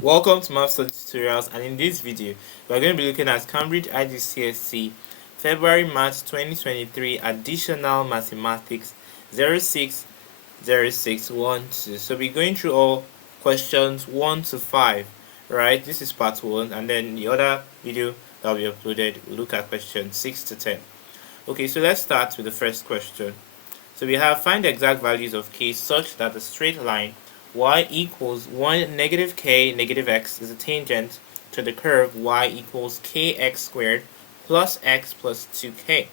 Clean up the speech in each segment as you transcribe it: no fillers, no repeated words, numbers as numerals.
Welcome to Math Study Tutorials, and in this video we are going to be looking at Cambridge IGCSE February March 2023 Additional Mathematics 060612. So we're going through all questions 1 to 5, right? This is part 1, and then the other video that will be uploaded will look at questions 6 to 10. Okay, so let's start with the first question. So we have find the exact values of k such that the straight line y equals 1 negative k negative x is a tangent to the curve y equals kx squared plus x plus 2k.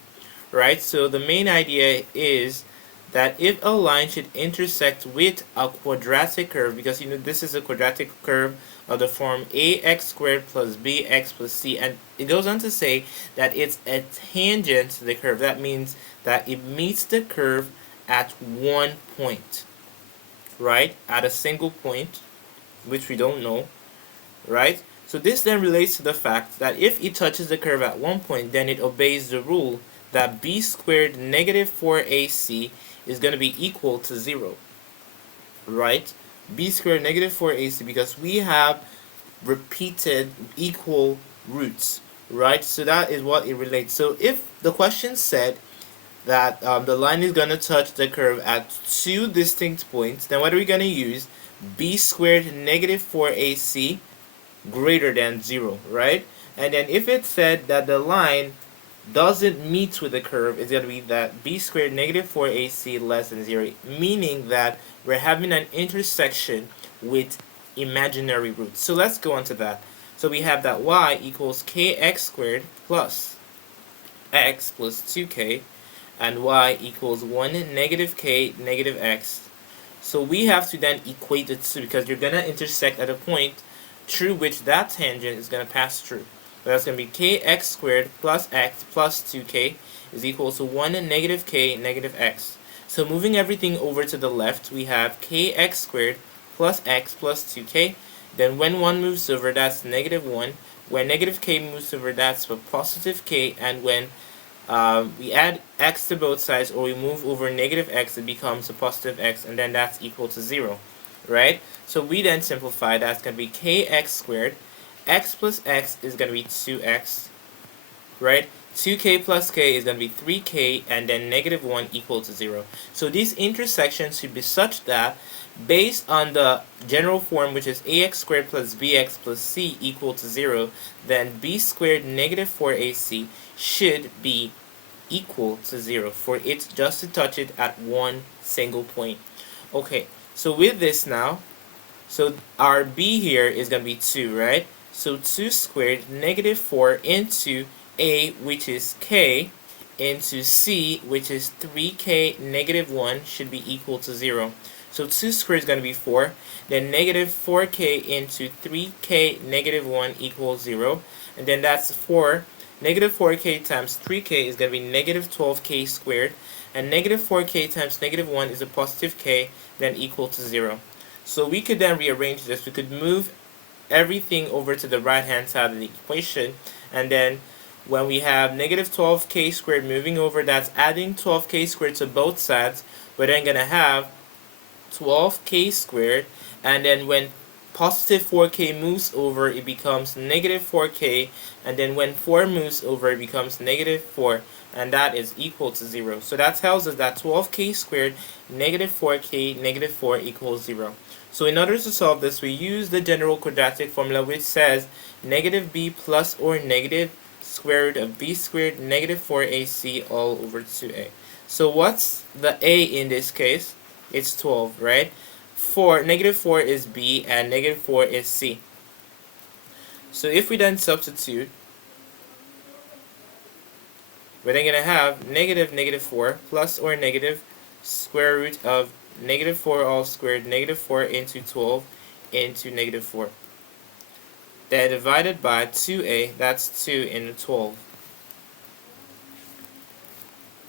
Right? So the main idea is that if a line should intersect with a quadratic curve, because this is a quadratic curve of the form ax squared plus bx plus c, and it goes on to say that it's a tangent to the curve. That means that it meets the curve at one point, right? At a single point, which we don't know, right? So this then relates to the fact that if it touches the curve at one point, then it obeys the rule that b squared negative 4ac is going to be equal to 0, right? B squared negative 4ac, because we have repeated equal roots, right? So that is what it relates. So if the question said that the line is going to touch the curve at two distinct points, then what are we going to use? B squared negative 4ac greater than 0, right? And then if it said that the line doesn't meet with the curve, it's going to be that b squared negative 4ac less than 0, meaning that we're having an intersection with imaginary roots. So let's go on to that. So we have that y equals kx squared plus x plus 2k, and y equals 1 negative k negative x. So we have to then equate the two, because you're going to intersect at a point through which that tangent is going to pass through. So that's going to be kx squared plus x plus 2k is equal to 1 negative k negative x. So moving everything over to the left, we have kx squared plus x plus 2k. Then when 1 moves over, that's negative 1. When negative k moves over, that's a positive k. And when we add x to both sides, or we move over negative x, it becomes a positive x, and then that's equal to 0, right? So we then simplify. That's going to be kx squared. X plus x is going to be 2x, right? 2k plus k is going to be 3k, and then negative 1 equal to 0. So these intersections should be such that, based on the general form, which is ax squared plus bx plus c equal to 0, then b squared negative 4ac should be equal to 0 for it just to touch it at one single point. Okay, so with this now, so our b here is going to be 2, right? So 2 squared negative 4 into a, which is k, into c, which is 3k negative 1, should be equal to 0. So 2 squared is going to be 4. Then negative 4k into 3k negative 1 equals 0. And then that's 4. Negative 4k times 3k is going to be negative 12k squared. And negative 4k times negative 1 is a positive k, then equal to 0. So we could then rearrange this. We could move everything over to the right hand side of the equation, and then when we have negative 12k squared moving over, that's adding 12k squared to both sides. We're then going to have 12k squared, and then when positive 4k moves over, it becomes negative 4k, and then when 4 moves over, it becomes negative 4, and that is equal to 0. So that tells us that 12k squared negative 4k negative 4 equals 0. So in order to solve this, we use the general quadratic formula, which says negative b plus or negative square root of b squared negative 4ac all over 2a. So what's the a in this case? It's 12, right? Negative 4 is b, and negative 4 is c. So if we then substitute, we're then going to have negative 4 plus or negative square root of negative 4 all squared, negative 4 into 12 into negative 4. Then divided by 2a, that's 2 into 12.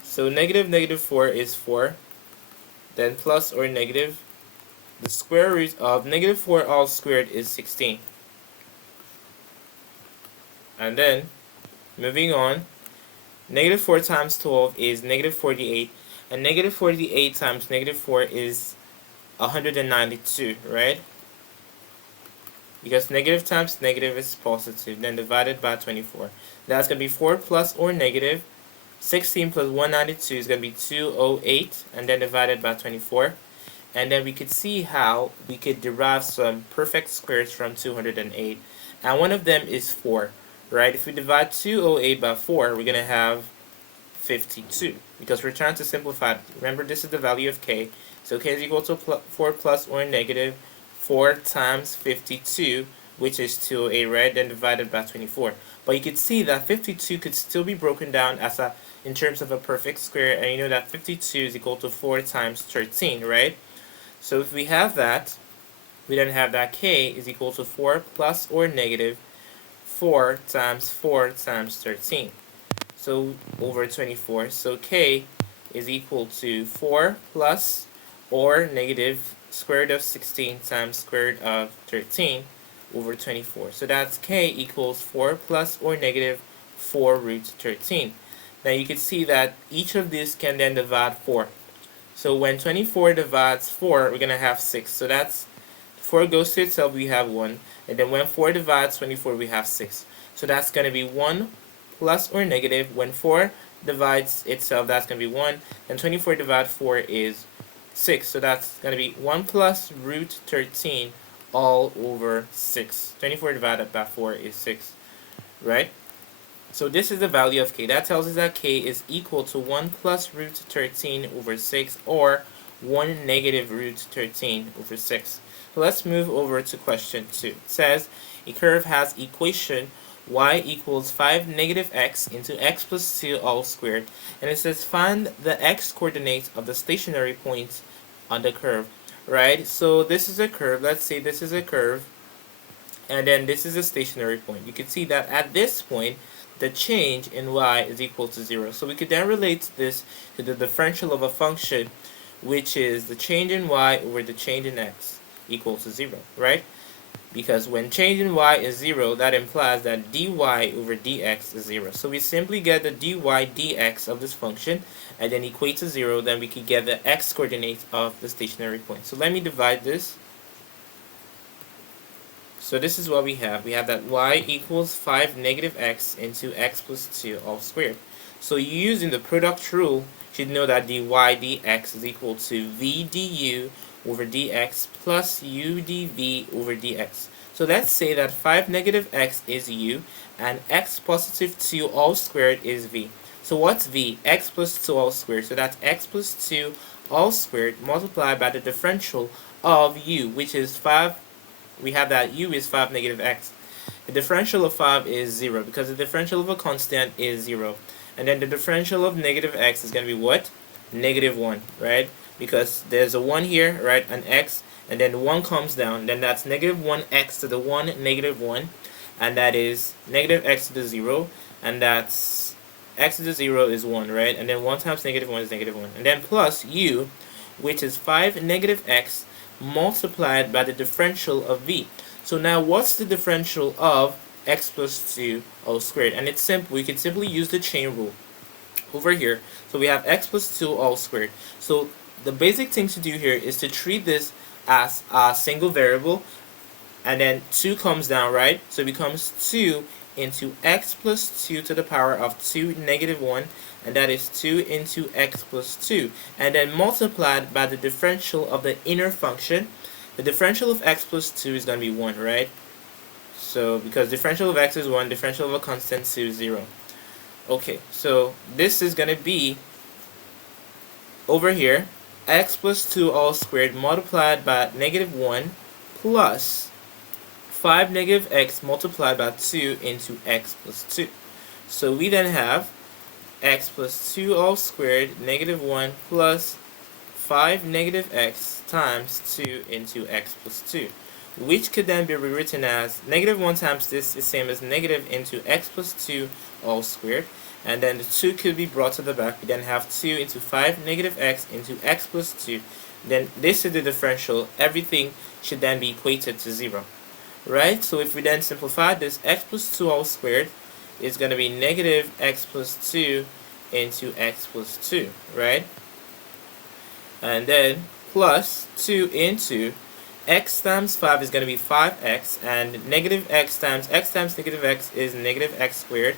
So negative 4 is 4. Then plus or negative, the square root of negative 4 all squared is 16. And then, moving on, negative 4 times 12 is negative 48. And negative 48 times negative 4 is 192, right? because negative times negative is positive, then divided by 24. That's going to be 4 plus or negative 16 plus 192 is going to be 208, and then divided by 24. And then we could see how we could derive some perfect squares from 208. And one of them is 4, right? If we divide 208 by 4, we're going to have 52, because we're trying to simplify. Remember, this is the value of k. So k is equal to 4 plus or negative 4 times 52, which is 208, right? Then divided by 24. But you could see that 52 could still be broken down as in terms of a perfect square, and you know that 52 is equal to 4 times 13, right? So if we have that, we then have that k is equal to 4 plus or negative 4 times 13. So over 24. So k is equal to 4 plus or negative square root of 16 times square root of 13 over 24. So that's k equals 4 plus or negative 4 root 13. Now you can see that each of these can then divide 4. So when 24 divides 4, we're going to have 6. So that's 4 goes to itself, we have 1. And then when 4 divides 24, we have 6. So that's going to be 1 plus or negative. When 4 divides itself, that's going to be 1. And 24 divided 4 is 6. So that's going to be 1 plus root 13 all over 6. 24 divided by 4 is 6, right? So this is the value of k. That tells us that k is equal to 1 plus root 13 over 6, or 1 negative root 13 over 6. So let's move over to question 2. It says a curve has equation y equals 5 negative x into x plus 2 all squared. And it says find the x coordinates of the stationary points on the curve. Right? So this is a curve. Let's say this is a curve. And then this is a stationary point. You can see that at this point, the change in y is equal to 0. So we could then relate this to the differential of a function, which is the change in y over the change in x equal to 0, right? Because when change in y is 0, that implies that dy over dx is 0. So we simply get the dy dx of this function and then equate to 0. Then we could get the x coordinates of the stationary point. So let me divide this. So this is what we have. We have that y equals 5 negative x into x plus 2 all squared. So using the product rule, you should know that dy dx is equal to v du over dx plus u dv over dx. So let's say that 5 negative x is u and x positive 2 all squared is v. So what's v? X plus 2 all squared. So that's x plus 2 all squared multiplied by the differential of u, which is 5. We have that u is 5 negative x. The differential of 5 is 0, because the differential of a constant is 0. And then the differential of negative x is going to be what? Negative 1, right? Because there's a 1 here, right? An x, and then 1 comes down. Then that's negative 1x to the 1, negative 1. And that is negative x to the 0. And that's x to the 0 is 1, right? And then 1 times negative 1 is negative 1. And then plus u, which is 5 negative x multiplied by the differential of v. So now what's the differential of x plus 2 all squared? And it's simple. We can simply use the chain rule over here. So we have x plus 2 all squared. So the basic thing to do here is to treat this as a single variable, and then 2 comes down, right? So it becomes 2 into x plus 2 to the power of 2 negative 1, and that is 2 into x plus 2, and then multiplied by the differential of the inner function. The differential of x plus 2 is going to be 1, right? So because differential of x is 1, differential of a constant is 0. Okay, so this is going to be over here x plus 2 all squared multiplied by negative 1 plus 5 negative x multiplied by 2 into x plus 2. So we then have x plus 2 all squared negative 1 plus 5 negative x times 2 into x plus 2, which could then be rewritten as negative 1 times this is same as negative into x plus 2 all squared, and then the 2 could be brought to the back. We then have 2 into 5 negative x into x plus 2. Then this is the differential. Everything should then be equated to 0. Right? So if we then simplify this, x plus 2 all squared is going to be negative x plus 2 into x plus 2, right? And then plus 2 into x times 5 is going to be 5x, and negative x times negative x is negative x squared.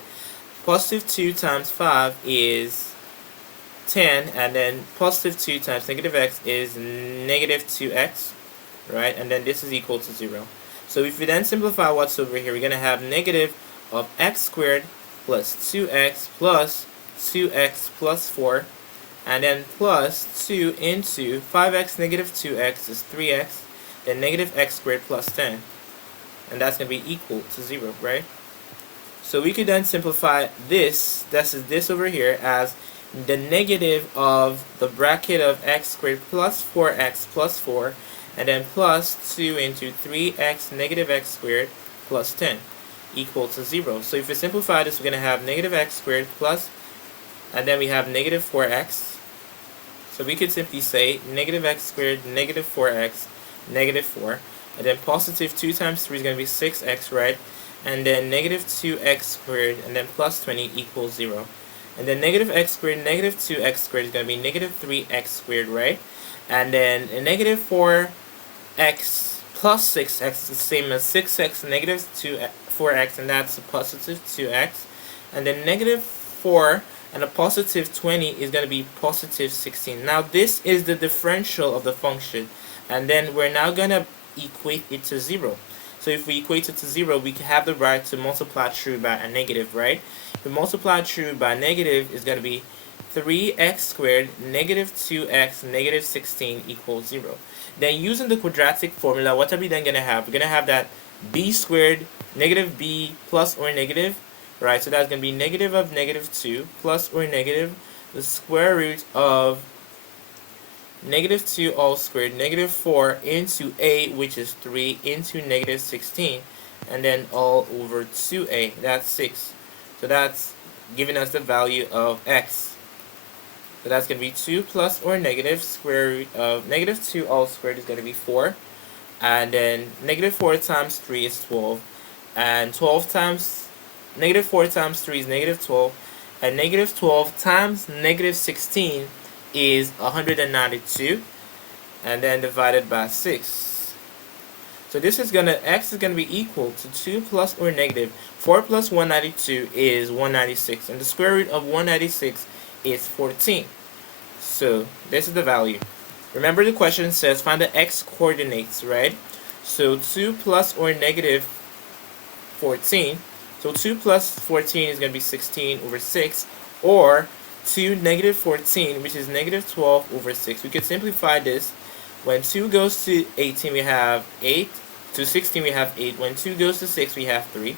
Positive 2 times 5 is 10, and then positive 2 times negative x is negative 2x, right? And then this is equal to 0. So if we then simplify what's over here, we're going to have negative of x squared plus 2x plus 2x plus 4, and then plus 2 into 5x negative 2x is 3x, then negative x squared plus 10, and that's going to be equal to 0, right? So we could then simplify this over here, as the negative of the bracket of x squared plus 4x plus 4, and then plus 2 into 3x negative x squared plus 10 equal to 0. So if we simplify this, we're going to have negative x squared plus, and then we have negative 4x. So we could simply say negative x squared negative 4x negative 4, and then positive 2 times 3 is going to be 6x, right? And then negative 2x squared, and then plus 20 equals 0. And then negative x squared negative 2x squared is going to be negative 3x squared, right? And then a negative 4x plus 6x is the same as 6x negative 4x, and that's a positive 2x. And then negative 4 and a positive 20 is going to be positive 16. Now this is the differential of the function, and then we're now going to equate it to 0. So if we equate it to 0, we can have the right to multiply through by a negative, right? If we multiply through by negative, is going to be 3x squared negative 2x negative 16 equals 0. Then using the quadratic formula, what are we then going to have? We're going to have that b squared negative b plus or negative, right? So that's going to be negative of negative 2 plus or negative the square root of negative 2 all squared, negative 4 into a, which is 3, into negative 16, and then all over 2a, that's 6. So that's giving us the value of x. So that's going to be 2 plus or negative square root of negative 2 all squared is going to be 4, and then negative 4 times 3 is 12, and 12 times negative 4 times 3 is negative 12, and negative 12 times negative 16 is 192, and then divided by 6. So this is x is gonna be equal to 2 plus or negative 4 plus 192 is 196, and the square root of 196 is 14. So this is the value. Remember, the question says find the x coordinates, right? So 2 plus or negative 14. So 2 plus 14 is going to be 16 over 6, or 2 negative 14, which is negative 12 over 6. We could simplify this. When 2 goes to 18, we have 8. To 16, we have 8. When 2 goes to 6, we have 3.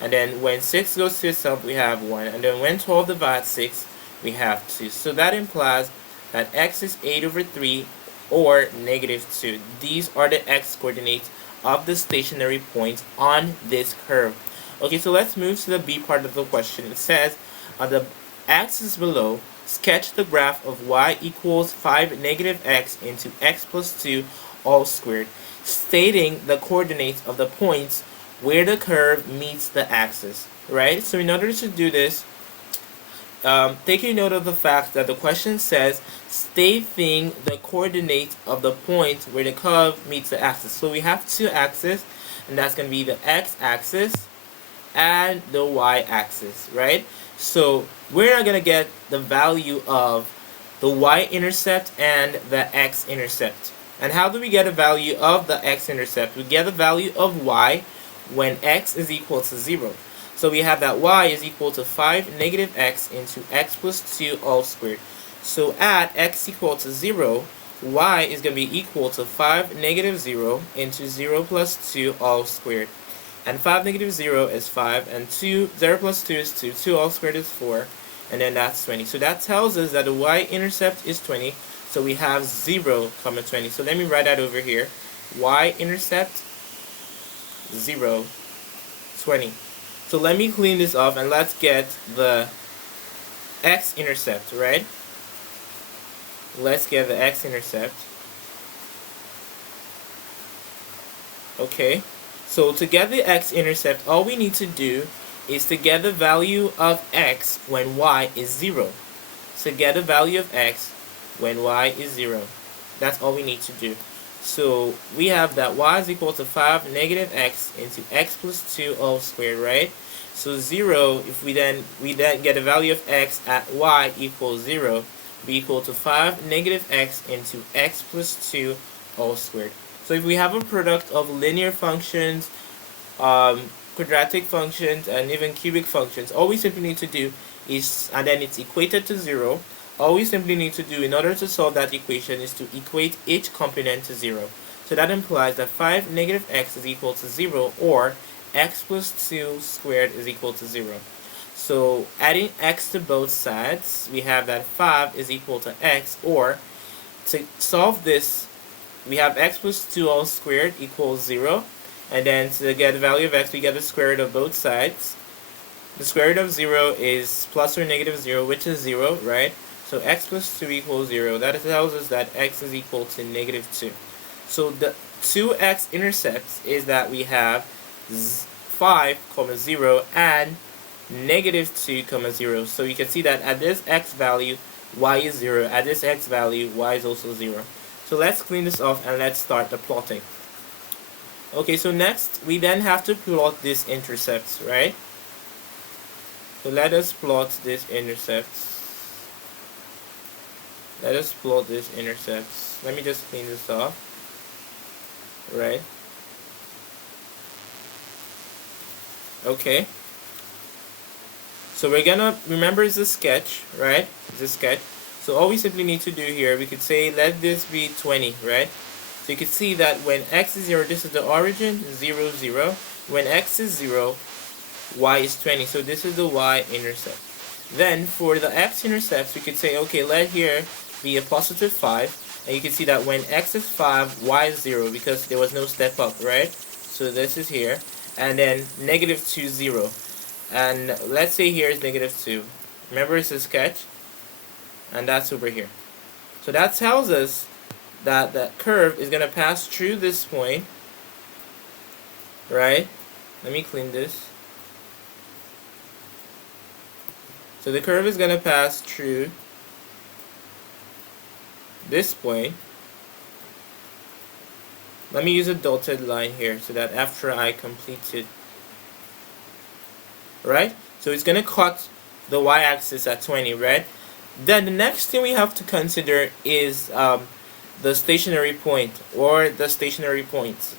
And then when 6 goes to itself, we have 1. And then when 12 divides 6, we have 2. So that implies that x is 8 over 3 or negative 2. These are the x coordinates of the stationary points on this curve. Okay, so let's move to the B part of the question. It says, on the axis below, sketch the graph of y equals 5 negative x into x plus 2 all squared, stating the coordinates of the points where the curve meets the axis, right? So in order to do this, taking note of the fact that the question says stating the coordinates of the points where the curve meets the axis. So we have two axes, and that's going to be the x-axis and the y-axis, right? So we're not going to get the value of the y-intercept and the x-intercept. And how do we get a value of the x-intercept? We get the value of y when x is equal to 0. So we have that y is equal to 5 negative x into x plus 2 all squared. So at x equal to 0, y is going to be equal to 5 negative 0 into 0 plus 2 all squared. And 5 negative 0 is 5, and 0 plus 2 is 2, 2 all squared is 4, and then that's 20. So that tells us that the y-intercept is 20, so we have 0, 20. So let me write that over here. Y-intercept, 0, 20. So let me clean this up, and let's get the x-intercept, right? Let's get the x-intercept. Okay. So to get the x-intercept, all we need to do is to get the value of x when y is 0. So get the value of x when y is 0. That's all we need to do. So we have that y is equal to 5 negative x into x plus 2 all squared, right? So 0, if we then get a value of x at y equals 0, be equal to 5 negative x into x plus 2 all squared. So if we have a product of linear functions, quadratic functions, and even cubic functions, all we simply need to do is, and then it's equated to 0, all we simply need to do in order to solve that equation is to equate each component to 0. So that implies that 5 negative x is equal to 0, or x plus 2 squared is equal to 0. So adding x to both sides, we have that 5 is equal to x, or to solve this, we have x plus 2 all squared equals 0, and then to get the value of x, we get the square root of both sides. The square root of 0 is plus or negative 0, which is 0, right? So x plus 2 equals 0. That tells us that x is equal to negative 2. So the 2x intercepts is that we have 5, 0 and negative 2, 0. So you can see that at this x value, y is 0. At this x value, y is also 0. So let's clean this off and let's start the plotting. Okay, so next we then have to plot these intercepts, right? So let us plot these intercepts. Let us plot these intercepts. Let me just clean this off. Right? Okay. So we're gonna, remember it's a sketch, right? It's a sketch. So all we simply need to do here, we could say let this be 20, right? So you can see that when x is 0, this is the origin, 0, 0. When x is 0, y is 20. So this is the y-intercept. Then for the x-intercepts, we could say, okay, let here be a positive 5. And you can see that when x is 5, y is 0, because there was no step up, right? So this is here. And then negative 2, 0. And let's say here is negative 2. Remember, it's a sketch. And that's over here. So that tells us that the curve is going to pass through this point, right? Let me clean this. So the curve is going to pass through this point. Let me use a dotted line here so that after I complete it, right? So it's going to cut the y-axis at 20, right? Then the next thing we have to consider is the stationary point, or the stationary points.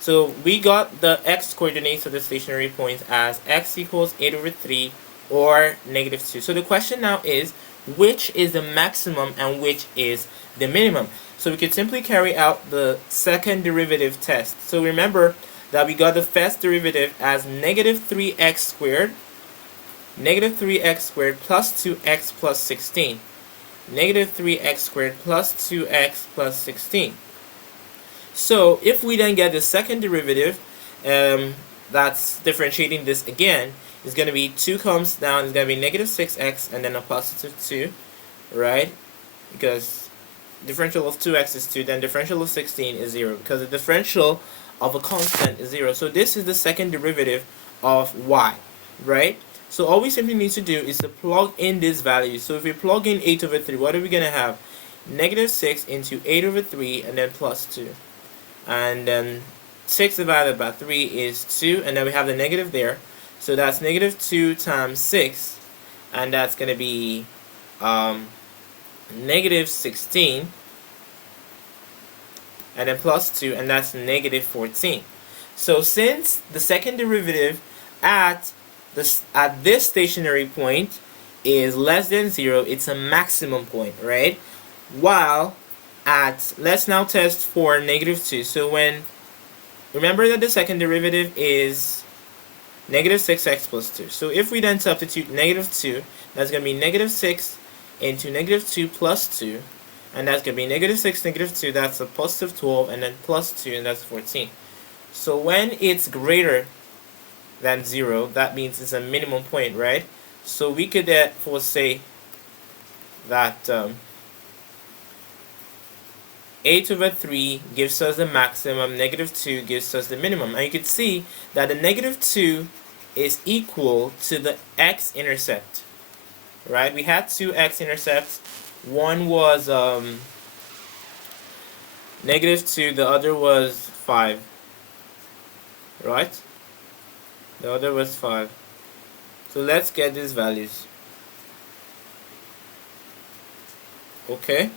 So we got the x coordinates of the stationary point as x equals 8 over 3 or negative 2. So the question now is, which is the maximum and which is the minimum? So we could simply carry out the second derivative test. So remember that we got the first derivative as negative 3x squared, negative 3x squared plus 2x plus 16. Negative 3x squared plus 2x plus 16. So if we then get the second derivative, that's differentiating this again, is going to be 2 comes down, it's going to be negative 6x and then a positive 2, right? Because differential of 2x is 2, then differential of 16 is 0, because the differential of a constant is 0. So this is the second derivative of y, right? So all we simply need to do is to plug in this value. So if we plug in 8 over 3, what are we going to have? Negative 6 into 8 over 3 and then plus 2. And then 6 divided by 3 is 2, and then we have the negative there. So that's negative 2 times 6, and that's going to be negative 16, and then plus 2, and that's negative 14. So since the second derivative at this stationary point is less than 0, it's a maximum point, right? While at, let's now test for negative 2. So when, remember that the second derivative is negative 6x plus 2. So if we then substitute negative 2, that's going to be negative 6 into negative 2 plus 2. And that's going to be negative 6, negative 2, that's a positive 12, and then plus 2, and that's 14. So when it's greater than 0, that means it's a minimum point, right? So we could therefore say that 8 over 3 gives us the maximum, negative 2 gives us the minimum. And you can see that the negative 2 is equal to the x-intercept, right? We had two x-intercepts. One was -2, the other was 5, right? The other was 5. So let's get these values. Okay.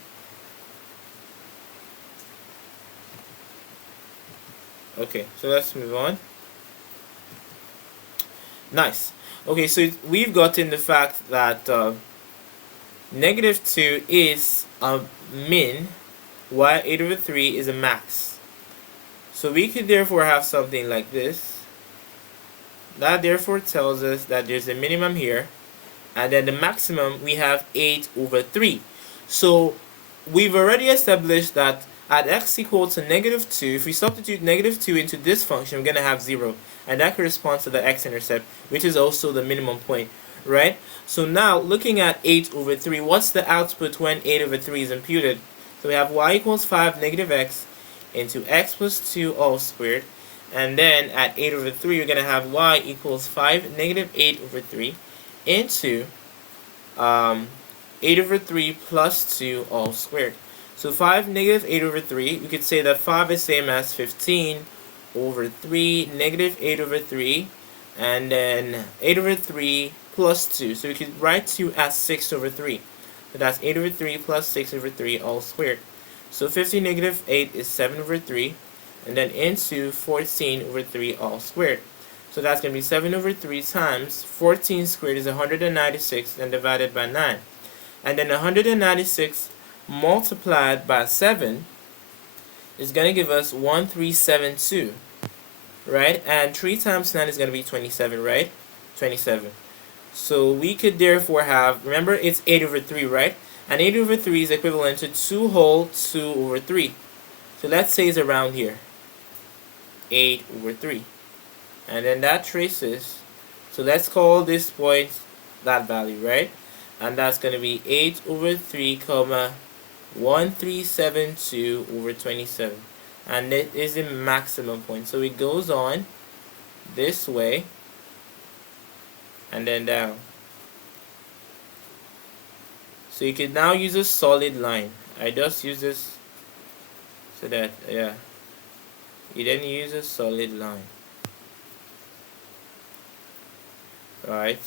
Okay, so let's move on. Nice. Okay, so we've gotten the fact that -2 is a min, while 8/3 is a max. So we could therefore have something like this. That therefore tells us that there's a minimum here, and then the maximum we have 8/3. So we've already established that at x equal to -2, if we substitute -2 into this function, we're going to have 0. And that corresponds to the x-intercept, which is also the minimum point, right? So now, looking at 8/3, what's the output when 8/3 is imputed? So we have y equals 5 negative x into x plus 2 all squared. And then at 8/3, you're going to have y equals 5 negative 8/3 into 8/3 plus 2 all squared. So 5 negative 8/3, we could say that 5 is same as 15/3 negative 8/3, and then 8/3 plus 2. So we could write 2 as 6/3. So that's 8/3 plus 6/3 all squared. So 15 negative 8 is 7/3, and then into 14/3 all squared. So that's going to be 7/3 times 14 squared is 196, and divided by 9. And then 196 multiplied by 7 is going to give us 1372, right? And 3 times 9 is going to be 27, right? 27. So we could therefore have, remember it's 8/3, right? And 8/3 is equivalent to 2 whole 2/3. So let's say it's around here, 8/3. And then that traces, so let's call this point that value, right? And that's going to be 8/3, 1372/27. And it is the maximum point. So it goes on this way and then down. So you can now use a solid line. I just use this so that, yeah, you then use a solid line, right?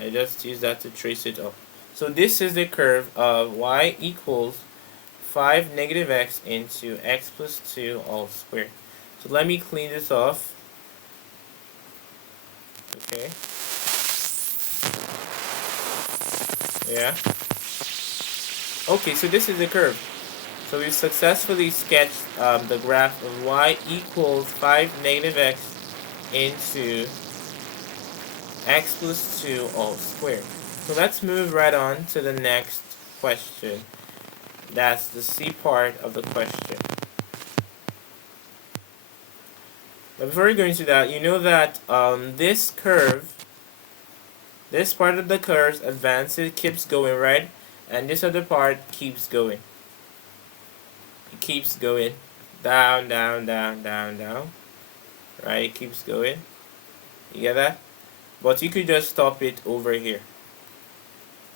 I just use that to trace it up. So this is the curve of y equals 5 negative x into x plus 2 all squared. So let me clean this off. Okay. Yeah. Okay, so this is the curve. So we've successfully sketched the graph of y equals 5 negative x into x plus 2 all squared. So let's move right on to the next question. That's the C part of the question. But before we go into that, you know that this curve, this part of the curve advances, keeps going, right? And this other part keeps going. It keeps going down, down, down, down, down. Right? It keeps going. You get that? But you could just stop it over here.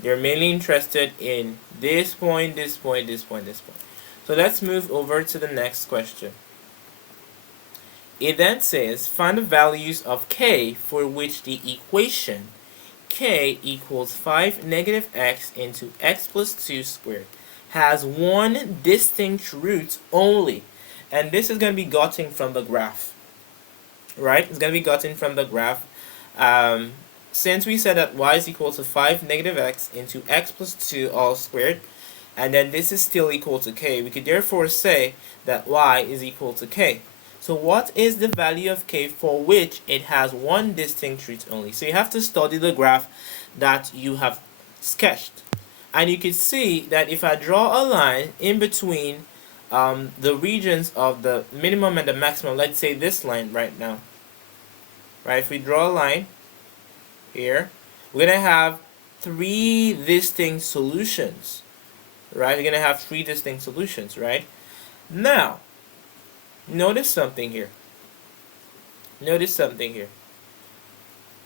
They're mainly interested in this point, this point, this point, this point. So let's move over to the next question. It then says, find the values of k for which the equation k equals 5 negative x into x plus 2 squared has one distinct root only. And this is going to be gotten from the graph. Right? It's going to be gotten from the graph. Since we said that y is equal to 5 negative x into x plus 2 all squared, and then this is still equal to k, we could therefore say that y is equal to k. So what is the value of k for which it has one distinct root only? So you have to study the graph that you have sketched. And you can see that if I draw a line in between the regions of the minimum and the maximum, let's say this line right now, right? If we draw a line here, we're going to have 3 distinct solutions, right? We're going to have 3 distinct solutions, right? Now, notice something here. Notice something here.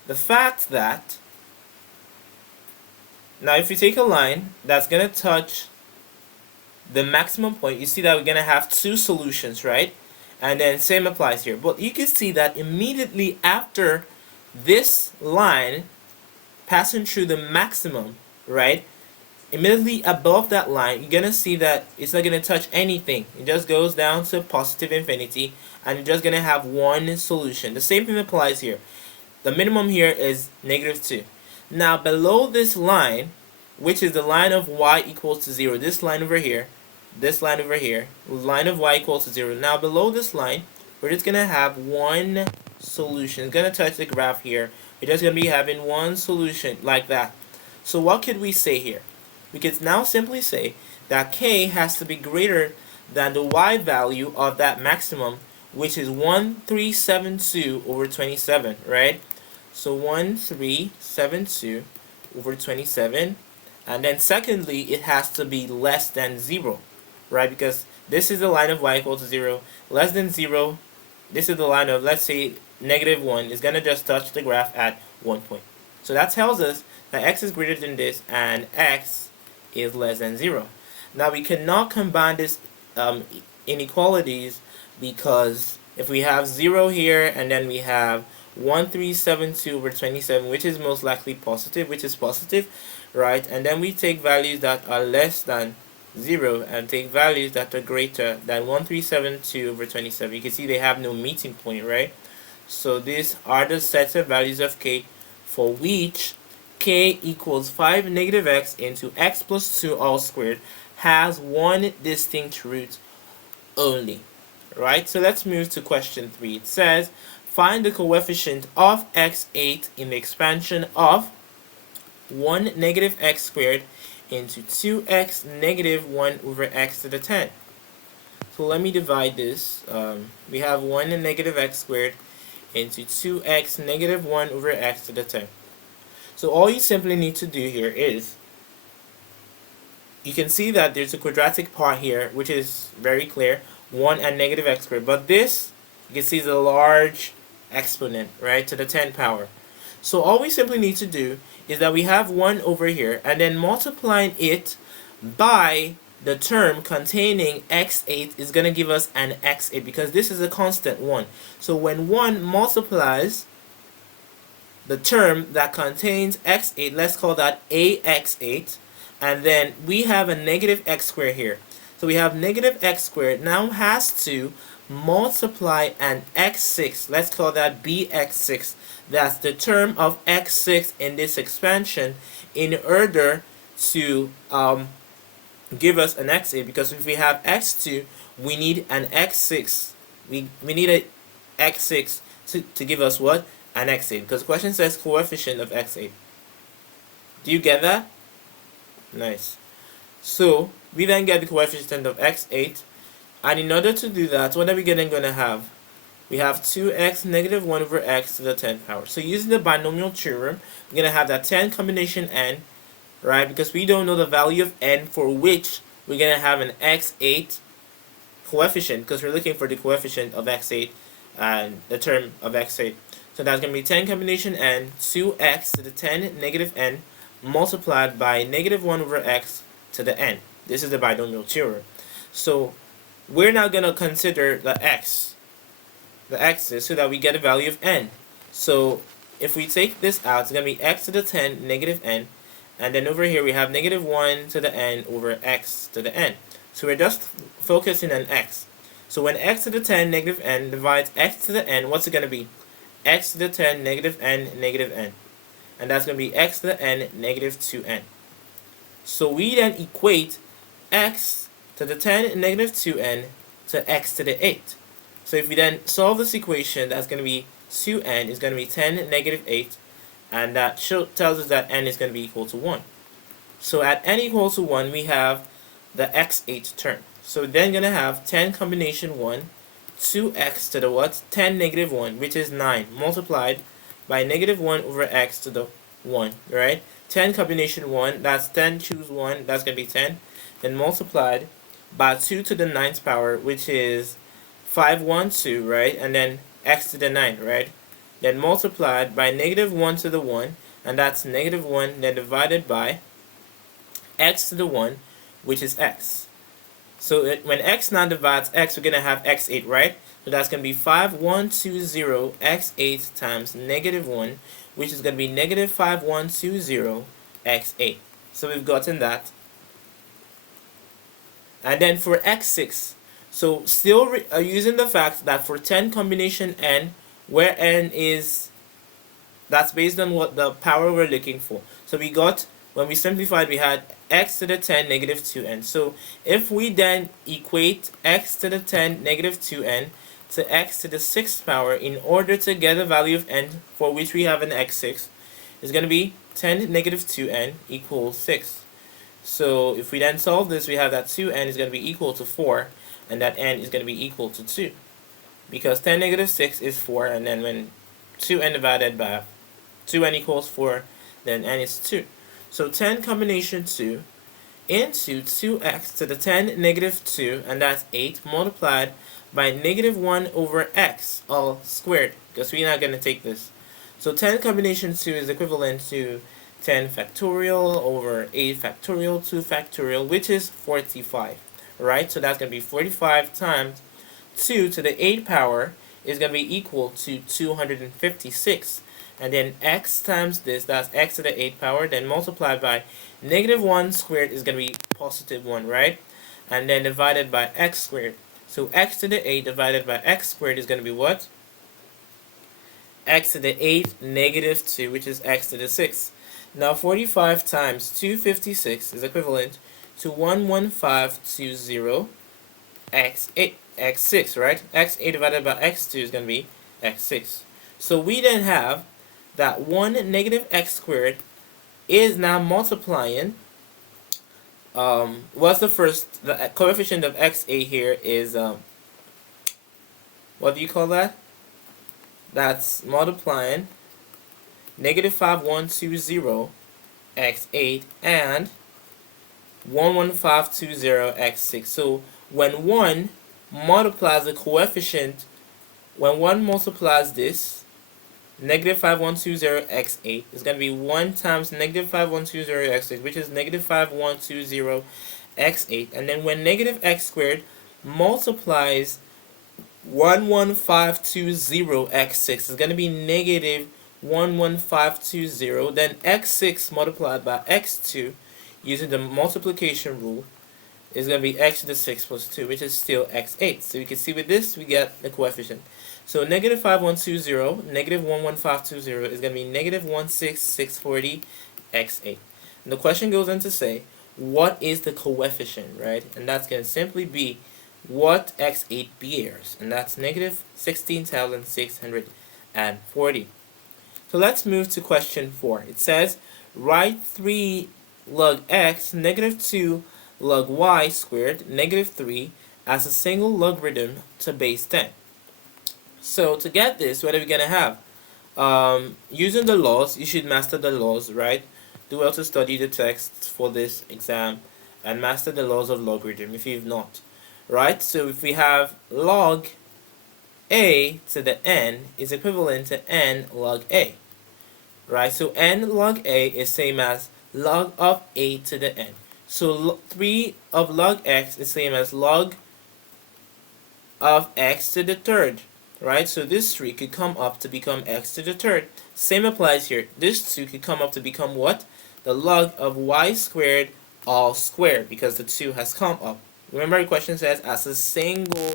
The fact that, now if you take a line that's going to touch the maximum point, you see that we're going to have two solutions, right? And then same applies here. But you can see that immediately after this line passing through the maximum, right? Immediately above that line, you're going to see that it's not going to touch anything. It just goes down to positive infinity, and you're just going to have one solution. The same thing applies here. The minimum here is -2. Now below this line, which is the line of y equals to 0, this line over here, line of y equals to 0. Now below this line, we're just going to have one solution. It's going to touch the graph here. We're just going to be having one solution like that. So what could we say here? We could now simply say that k has to be greater than the y value of that maximum, which is 1372 over 27, right? So 1372 over 27. And then secondly, it has to be less than 0, right? Because this is the line of y equals to 0. Less than 0, this is the line of, let's say, -1. It's going to just touch the graph at 1 point. So that tells us that x is greater than this and x is less than 0. Now we cannot combine this inequalities, because if we have 0 here and then we have 1372 over 27, which is most likely positive, right? And then we take values that are less than 0 and take values that are greater than 1372 over 27. You can see they have no meeting point, right? So these are the sets of values of k for which k equals 5 negative x into x plus 2 all squared has one distinct root only, right? So let's move to question 3. It says, find the coefficient of x8 in the expansion of 1 negative x squared into 2x negative 1 over x to the 10. So let me divide this. We have 1 negative x squared into 2x negative 1 over x to the 10. So all you simply need to do here is, you can see that there's a quadratic part here, which is very clear, 1 and negative x squared. But this, you can see, is a large exponent, right, to the 10th power. So all we simply need to do is that we have 1 over here, and then multiplying it by the term containing x8 is going to give us an x8, because this is a constant 1. So when 1 multiplies the term that contains x8, let's call that ax8, and then we have a negative x squared here. So we have negative x squared now has to multiply an x6, let's call that bx6. That's the term of x6 in this expansion, in order to give us an x8, because if we have x2, we need an x6. We need an x6 to give us what? An x8, because the question says coefficient of x8. Do you get that? Nice. So we then get the coefficient of x8, and in order to do that, what are we going to have? We have 2x negative 1 over x to the 10th power. So using the binomial theorem, we're going to have that 10 combination n, right? Because we don't know the value of n for which we're going to have an x8 coefficient, because we're looking for the coefficient of x8 and the term of x8. So that's going to be 10 combination n, 2x to the 10 negative n, multiplied by negative 1 over x to the n. This is the binomial theorem. So we're now going to consider the x's, so that we get a value of n. So if we take this out, it's going to be x to the 10 negative n, and then over here we have negative 1 to the n over x to the n. So we're just focusing on x. So when x to the 10 negative n divides x to the n, what's it going to be? X to the 10 negative n negative n. And that's going to be x to the n negative 2n. So we then equate x to the 10 negative 2n to x to the 8. So if we then solve this equation, that's going to be 2n is going to be 10 negative 8, and that tells us that n is going to be equal to 1. So at n equals to 1, we have the x8 term. So we're then going to have 10 combination 1, 2x to the what? 10 negative 1, which is 9, multiplied by negative 1 over x to the 1, right? 10 combination 1, that's 10 choose 1, that's going to be 10. Then multiplied by 2 to the 9th power, which is 512, right? And then x to the 9, right? Then multiplied by negative 1 to the 1, and that's negative 1, then divided by x to the 1, which is x. So when x now divides x, we're going to have x8, right? So that's going to be 5120 x8 times -1, which is going to be negative 5120 x8. So we've gotten that. And then for x6, so still using the fact that for 10 combination n, where n is, that's based on what the power we're looking for. So we got, when we simplified, we had x to the 10 negative 2n. So if we then equate x to the 10 negative 2n to x to the 6th power in order to get a value of n for which we have an x6, is going to be 10 negative 2n equals 6. So if we then solve this, we have that 2n is going to be equal to 4, and that n is going to be equal to 2. Because 10 negative 6 is 4, and then when 2n divided by 2n equals 4, then n is 2. So 10 combination 2 into 2x to the 10 negative 2, and that's 8, multiplied by -1 over x all squared, because we're not going to take this. So 10 combination 2 is equivalent to 10 factorial over 8 factorial 2 factorial, which is 45, right? So that's going to be 45 times 2 to the 8 power is going to be equal to 256. And then x times this, that's x to the 8 power, then multiplied by -1 squared is going to be positive 1, right? And then divided by x squared. So x to the 8 divided by x squared is going to be what? X to the 8 negative 2, which is x to the 6. Now 45 times 256 is equivalent to 11520 x8, x6, right? x8 divided by x2 is going to be x6. So we then have that 1 negative x squared is now multiplying. What's the first? The coefficient of x8 here is, what do you call that? That's multiplying negative 5120 x8 and 11520 x6. So when one multiplies the coefficient, when one multiplies this, negative 5120 x8 is going to be 1 times negative 5120 x6, which is negative 5120 x8. And then when negative x squared multiplies 11520 x6 is going to be negative 11520. Then x6 multiplied by x2 using the multiplication rule is going to be x to the 6 plus 2, which is still x8. So you can see with this, we get the coefficient. So negative 5120, negative 11520 is going to be negative 16640 x8. And the question goes on to say, what is the coefficient, right? And that's going to simply be what x8 bears, and that's negative 16,640. So let's move to question 4. It says, write 3 log x, negative 2 log y squared, negative 3 as a single logarithm to base 10. So to get this, what are we going to have? Using the laws, you should master the laws, right? Do well to study the text for this exam and master the laws of logarithm if you've not. Right? So if we have log a to the n is equivalent to n log a. Right? So n log a is same as log of a to the n. So 3 of log x is same as log of x to the third. Right? So this 3 could come up to become x to the third. Same applies here. This 2 could come up to become what? The log of y squared all squared, because the 2 has come up. Remember, the question says as a single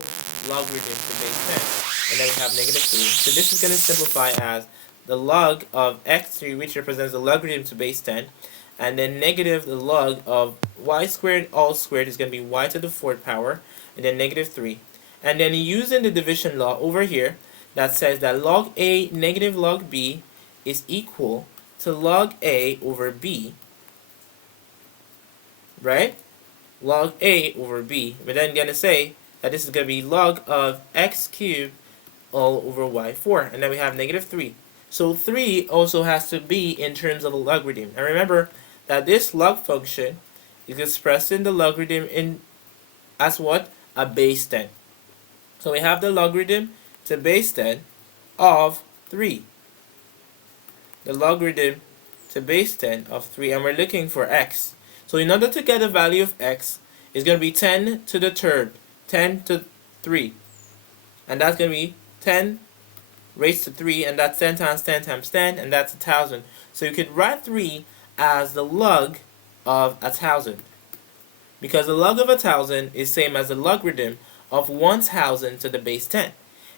logarithm to base 10. And then we have negative 3. So this is going to simplify as the log of x3, which represents the logarithm to base 10. And then negative the log of y squared all squared is going to be y to the 4th power. And then negative 3. And then using the division law over here, that says that log a negative log b is equal to log a over b. Right? Log a over b. We're then going to say that this is going to be log of x cubed all over y4. And then we have negative 3. So 3 also has to be in terms of a logarithm. And remember that this log function is expressing the logarithm in as what? A base 10. So we have the logarithm to base 10 of 3. The logarithm to base 10 of 3. And we're looking for x. So in order to get a value of x, is going to be 10 to the third, 10 to 3. And that's going to be 10 raised to 3, and that's 10 times 10 times 10, and that's 1,000. So you could write 3 as the log of 1,000. Because the log of 1,000 is same as the logarithm of 1,000 to the base 10.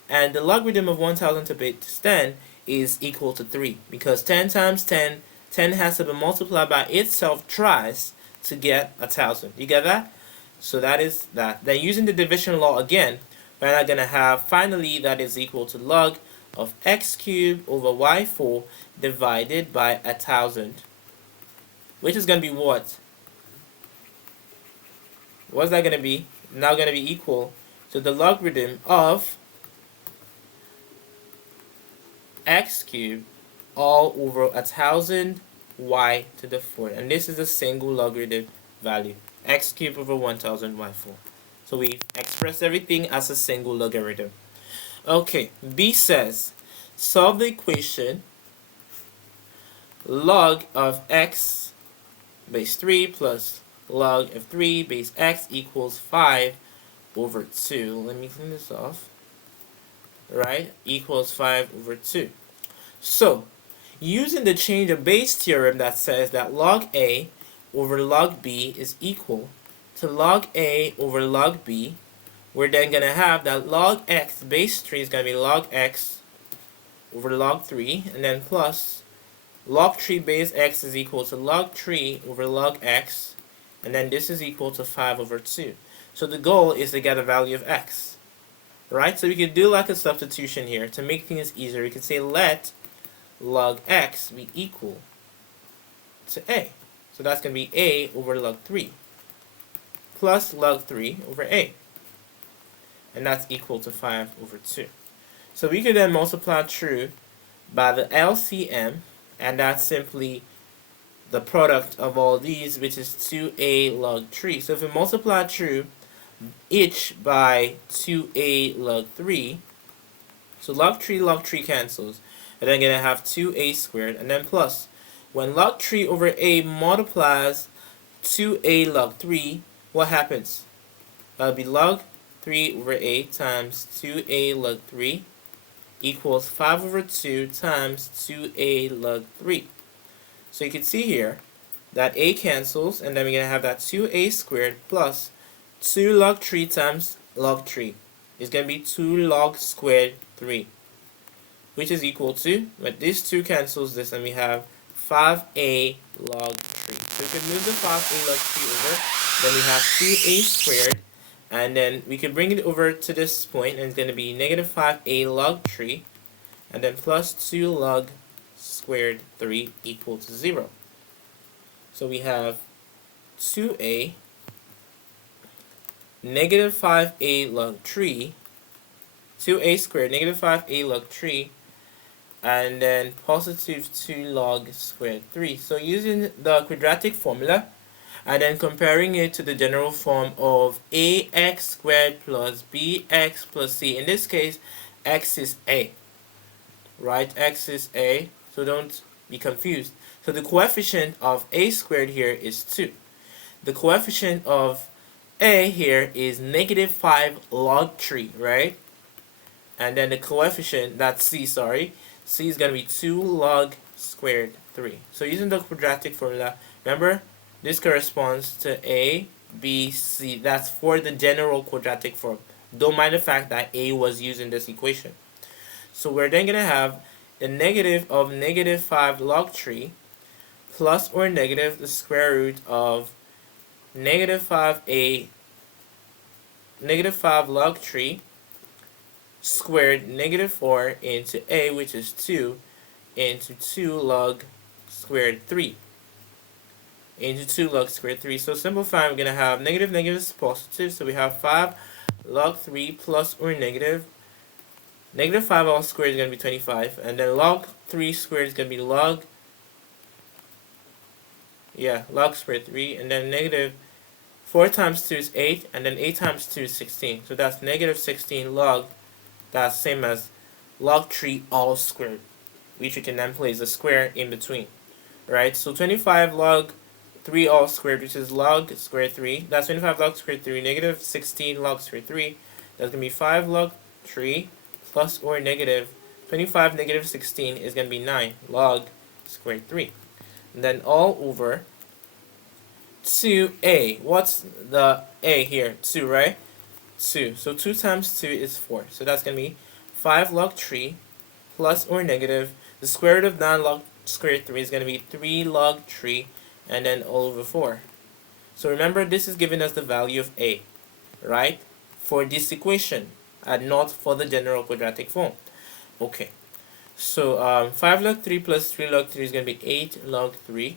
And the logarithm of 1,000 to the base 10 is equal to 3. Because 10 times 10, 10 has to be multiplied by itself twice to get 1,000. You get that? So that is that. Then using the division law again, we're now going to have finally that is equal to log of x cubed over y4 divided by 1,000. Which is going to be what? What's that going to be? Now going to be equal to the logarithm of x cubed all over 1,000 y to the 4th. And this is a single logarithm value. X cubed over 1,000 y4. So we express everything as a single logarithm. Okay, B says, solve the equation log of x base 3 plus log of 3 base x equals 5 over 2. Let me clean this off. Right? Equals 5 over 2. So, using the change of base theorem that says that log A over log B is equal to log A over log B, we're then going to have that log x base 3 is going to be log x over log 3, and then plus log 3 base x is equal to log 3 over log x, and then this is equal to 5 over 2. So the goal is to get a value of x. Right? So we could do like a substitution here to make things easier. We could say let log x be equal to a. So that's going to be a over log 3 plus log 3 over a. And that's equal to 5 over 2. So we could then multiply through by the LCM, and that's simply the product of all these, which is 2a log 3. So if we multiply through each by 2a log 3, so log 3 cancels, and then going to have 2a squared, and then plus, when log 3 over a multiplies 2a log 3, what happens? That'll be log 3 over a times 2a log 3 equals 5 over 2 times 2a log 3. So you can see here that a cancels, and then we're going to have that 2a squared plus 2 log 3 times log 3 is going to be 2 log squared 3, which is equal to, but this 2 cancels this, and we have 5a log 3. So we can move the 5a log 3 over, then we have 2a squared, and then we can bring it over to this point, and it's going to be negative 5a log 3, and then plus 2 log squared 3 equal to 0. So we have 2a negative 5a log 3, 2a squared negative 5a log 3, and then positive 2 log squared 3. So using the quadratic formula and then comparing it to the general form of ax squared plus bx plus c. In this case, x is a. Right? X is a. So don't be confused. So the coefficient of a squared here is 2. The coefficient of a here is negative 5 log 3, right? And then the coefficient, that's c, sorry. C is going to be 2 log squared 3. So using the quadratic formula, remember, this corresponds to a, b, c. That's for the general quadratic form. Don't mind the fact that a was used in this equation. So we're then going to have the negative of negative 5 log 3 plus or negative the square root of negative 5 log 3 squared negative 4 into a, which is 2, into 2 log squared 3 into 2 log squared 3. So simplifying, we're going to have negative is positive, so we have 5 log 3 plus or negative 5 all squared is going to be 25, and then log 3 squared is going to be log squared 3, and then negative 4 times 2 is 8, and then 8 times 2 is 16. So that's negative 16 log, that's same as log 3 all squared, which you can then place a square in between. Right? So 25 log 3 all squared, which is log square 3. That's 25 log square 3, negative 16 log square 3. That's going to be 5 log 3 plus or negative 25 negative 16 is going to be 9 log square 3. And then all over 2a. What's the a here? 2, right? 2. So 2 times 2 is 4. So that's going to be 5 log 3 plus or negative. The square root of 9 log square 3 is going to be 3 log 3 and then all over 4. So remember, this is giving us the value of a, right? For this equation and not for the general quadratic form. Okay. So 5 log 3 plus 3 log 3 is going to be 8 log 3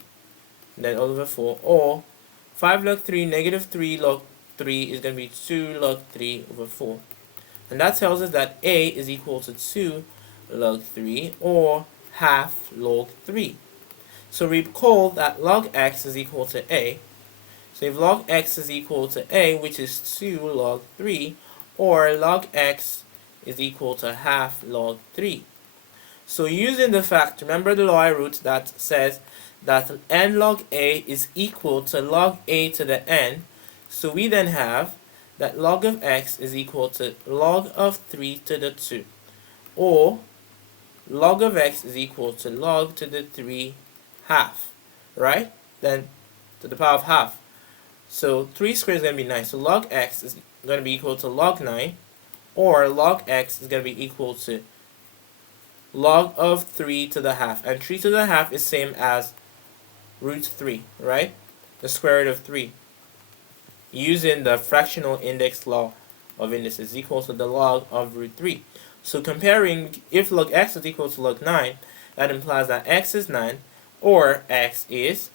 and then all over 4. Or 5 log 3 negative 3 log 3 is going to be 2 log 3 over 4. And that tells us that a is equal to 2 log 3 or half log 3. So recall that log x is equal to a. So if log x is equal to a, which is 2 log 3, or log x is equal to half log 3. So using the fact, remember the law I wrote that says that n log a is equal to log a to the n. So we then have that log of x is equal to log of 3 to the 2. Or log of x is equal to log to the 3 half, right? Then to the power of half. So 3 squared is going to be 9. So log x is going to be equal to log 9. Or log x is going to be equal to log of 3 to the half. And 3 to the half is same as root 3, right? The square root of 3. Using the fractional index law of indices is equal to the log of root 3. So comparing, if log x is equal to log 9, that implies that x is 9 or x is